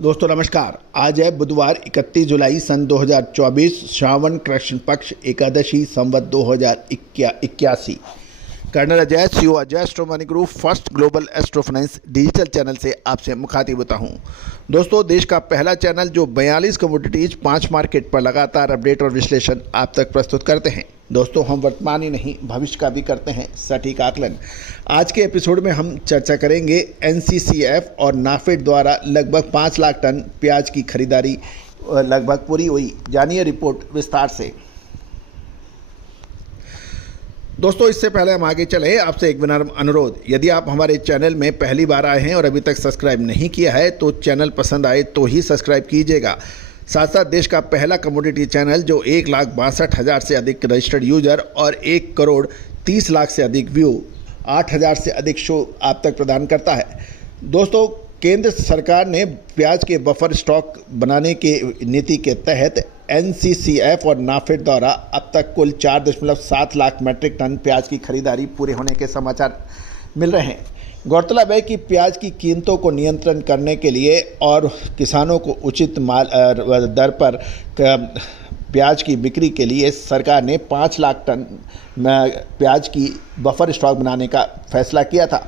दोस्तों नमस्कार। आज है बुधवार 31 जुलाई सन 2024, श्रावण कृष्ण पक्ष एकादशी संवत 2081। Colonel Ajay CO Ajay astromoney group first global astrofinance digital channel से आपसे मुखातिब होता हूं। दोस्तों, देश का पहला चैनल जो 42 कमोडिटीज 5 मार्केट पर लगातार अपडेट और विश्लेषण आप तक प्रस्तुत करते हैं। दोस्तों, हम वर्तमान ही नहीं भविष्य का भी करते हैं सटीक आकलन। आज के एपिसोड में हम चर्चा करेंगे एनसीसीएफ और नाफेड द्वारा लगभग 5 लाख टन प्याज की खरीदारी लगभग पूरी हुई। जानिए रिपोर्ट विस्तार से। दोस्तों, इससे पहले हम आगे चले, आपसे एक विनम्र अनुरोध, यदि आप हमारे चैनल में पहली बार आए हैं और अभी तक सब्सक्राइब नहीं किया है तो चैनल पसंद आए तो ही सब्सक्राइब कीजिएगा। साथ साथ देश का पहला कमोडिटी चैनल जो 1,62,000 से अधिक रजिस्टर्ड यूजर और 1,30 लाख से अधिक व्यू, 8,000 से अधिक शो आप तक प्रदान करता है। दोस्तों, केंद्र सरकार ने प्याज के बफर स्टॉक बनाने के नीति के तहत एनसीसीएफ और नाफेड द्वारा अब तक कुल 4.7 लाख मैट्रिक टन प्याज की खरीदारी पूरे होने के समाचार मिल रहे हैं। गौरतलब है कि प्याज की कीमतों को नियंत्रण करने के लिए और किसानों को उचित दर पर प्याज की बिक्री के लिए सरकार ने 5 लाख टन प्याज की बफर स्टॉक बनाने का फैसला किया था।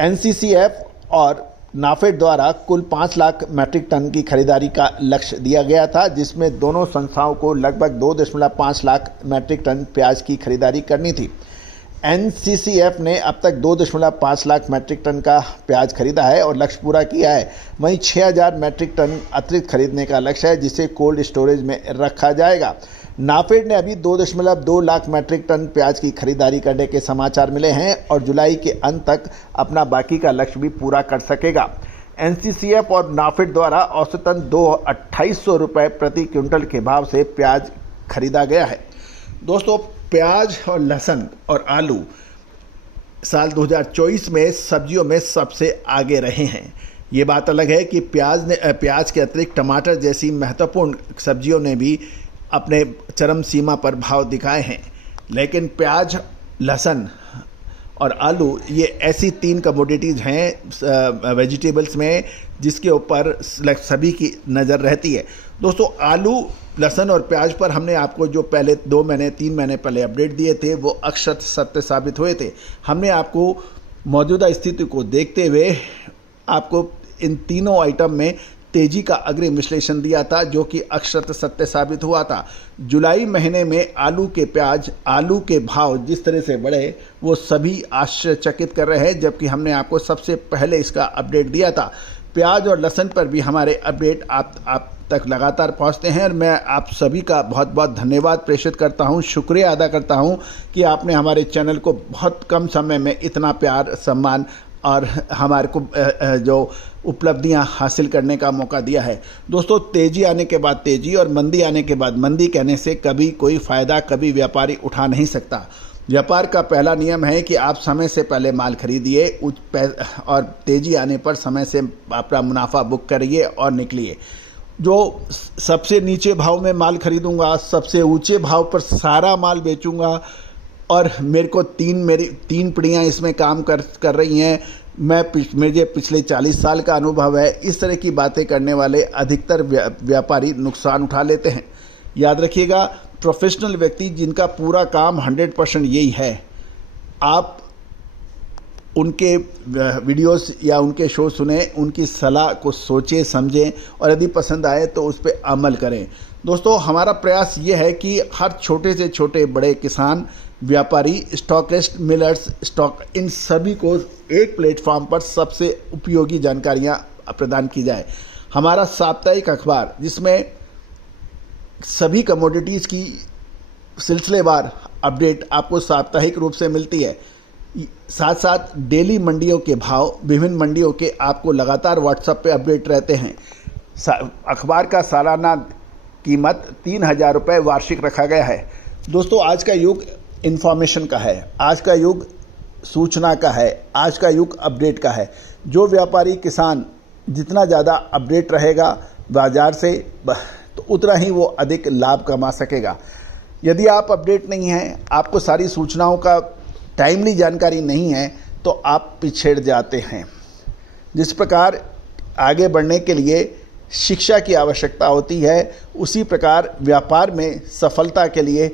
एनसीसीएफ और नाफेड द्वारा कुल 5 लाख मैट्रिक टन की खरीदारी का लक्ष्य दिया गया था, जिसमें दोनों संस्थाओं को लगभग 2.5 लाख मैट्रिक टन प्याज की खरीदारी करनी थी। एनसीसीएफ ने अब तक 2.5 लाख मैट्रिक टन का प्याज खरीदा है और लक्ष्य पूरा किया है। वहीं 6,000 मैट्रिक टन अतिरिक्त खरीदने का लक्ष्य है, जिसे कोल्ड स्टोरेज में रखा जाएगा। नाफेड ने अभी 2.2 लाख मैट्रिक टन प्याज की खरीदारी करने के समाचार मिले हैं और जुलाई के अंत तक अपना बाकी का लक्ष्य भी पूरा कर सकेगा। एनसीसीएफ और नाफेड द्वारा औसतन 2,2800 रुपये प्रति क्विंटल के भाव से प्याज खरीदा गया है। दोस्तों, प्याज और लहसुन और आलू साल 2024 में सब्जियों में सबसे आगे रहे हैं। ये बात अलग है कि प्याज के अतिरिक्त टमाटर जैसी महत्वपूर्ण सब्जियों ने भी अपने चरम सीमा पर भाव दिखाए हैं, लेकिन प्याज, लहसुन और आलू ये ऐसी 3 कमोडिटीज़ हैं वेजिटेबल्स में जिसके ऊपर सभी की नज़र रहती है। दोस्तों, आलू, लहसुन और प्याज पर हमने आपको जो पहले 2 महीने 3 महीने पहले अपडेट दिए थे वो अक्षर सत्य साबित हुए थे। हमने आपको मौजूदा स्थिति को देखते हुए आपको इन तीनों आइटम में तेजी का अग्रिम विश्लेषण दिया था, जो कि अक्षर सत्य साबित हुआ था। जुलाई महीने में आलू के भाव जिस तरह से बढ़े वो सभी आश्चर्यचकित कर रहे हैं, जबकि हमने आपको सबसे पहले इसका अपडेट दिया था। प्याज और लहसुन पर भी हमारे अपडेट आप तक लगातार पहुंचते हैं और मैं आप सभी का बहुत बहुत धन्यवाद प्रेषित करता हूं, शुक्रिया अदा करता हूं कि आपने हमारे चैनल को बहुत कम समय में इतना प्यार, सम्मान और हमारे को जो उपलब्धियां हासिल करने का मौका दिया है। दोस्तों, तेजी आने के बाद तेजी और मंदी आने के बाद मंदी कहने से कभी कोई फ़ायदा कभी व्यापारी उठा नहीं सकता। व्यापार का पहला नियम है कि आप समय से पहले माल खरीदिए और तेजी आने पर समय से अपना मुनाफा बुक करिए और निकलिए। जो सबसे नीचे भाव में माल खरीदूंगा, सबसे ऊंचे भाव पर सारा माल बेचूंगा और मेरे को मेरी 3 पीढ़ियाँ इसमें काम कर रही हैं, मुझे पिछले 40 साल का अनुभव है, इस तरह की बातें करने वाले अधिकतर व्यापारी नुकसान उठा लेते हैं। याद रखिएगा, प्रोफेशनल व्यक्ति जिनका पूरा काम 100% यही है, आप उनके वीडियोस या उनके शो सुने, उनकी सलाह को सोचें, समझें और यदि पसंद आए तो उस पर अमल करें। दोस्तों, हमारा प्रयास ये है कि हर छोटे से छोटे बड़े किसान, व्यापारी, स्टॉकिस्ट, मिलर्स, इन सभी को एक प्लेटफॉर्म पर सबसे उपयोगी जानकारियां प्रदान की जाए। हमारा साप्ताहिक अखबार जिसमें सभी कमोडिटीज़ की सिलसिलेवार अपडेट आपको साप्ताहिक रूप से मिलती है। साथ साथ डेली मंडियों के भाव, विभिन्न मंडियों के आपको लगातार व्हाट्सएप पे अपडेट रहते हैं। अखबार का सालाना कीमत 3,000 रुपये वार्षिक रखा गया है। दोस्तों, आज का युग इन्फॉर्मेशन का है, आज का युग सूचना का है, आज का युग अपडेट का है। जो व्यापारी, किसान जितना ज़्यादा अपडेट रहेगा बाज़ार से तो उतना ही वो अधिक लाभ कमा सकेगा। यदि आप अपडेट नहीं हैं, आपको सारी सूचनाओं का टाइमली जानकारी नहीं है, तो आप पिछड़ जाते हैं। जिस प्रकार आगे बढ़ने के लिए शिक्षा की आवश्यकता होती है, उसी प्रकार व्यापार में सफलता के लिए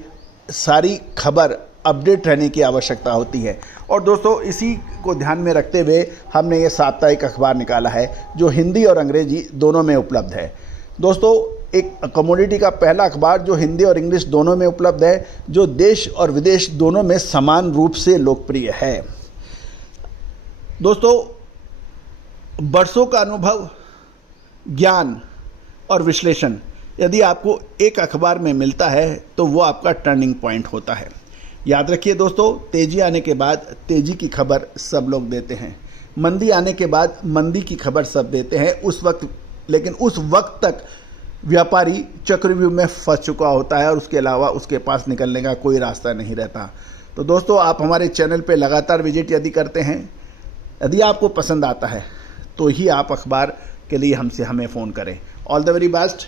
सारी खबर अपडेट रहने की आवश्यकता होती है। और दोस्तों, इसी को ध्यान में रखते हुए हमने ये साप्ताहिक अखबार निकाला है जो हिंदी और अंग्रेजी दोनों में उपलब्ध है। दोस्तों, एक कमोडिटी का पहला अखबार जो हिंदी और इंग्लिश दोनों में उपलब्ध है, जो देश और विदेश दोनों में समान रूप से लोकप्रिय है। दोस्तों, वर्षों का अनुभव, ज्ञान और विश्लेषण यदि आपको एक अखबार में मिलता है तो वो आपका टर्निंग पॉइंट होता है। याद रखिए दोस्तों, तेजी आने के बाद तेजी की खबर सब लोग देते हैं, मंदी आने के बाद मंदी की खबर सब देते हैं उस वक्त, लेकिन उस वक्त तक व्यापारी चक्रव्यूह में फंस चुका होता है और उसके अलावा उसके पास निकलने का कोई रास्ता नहीं रहता। तो दोस्तों, आप हमारे चैनल पे लगातार विजिट यदि करते हैं, यदि आपको पसंद आता है तो ही आप अखबार के लिए हमें फ़ोन करें। All the very best,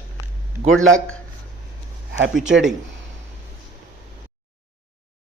good luck, happy trading.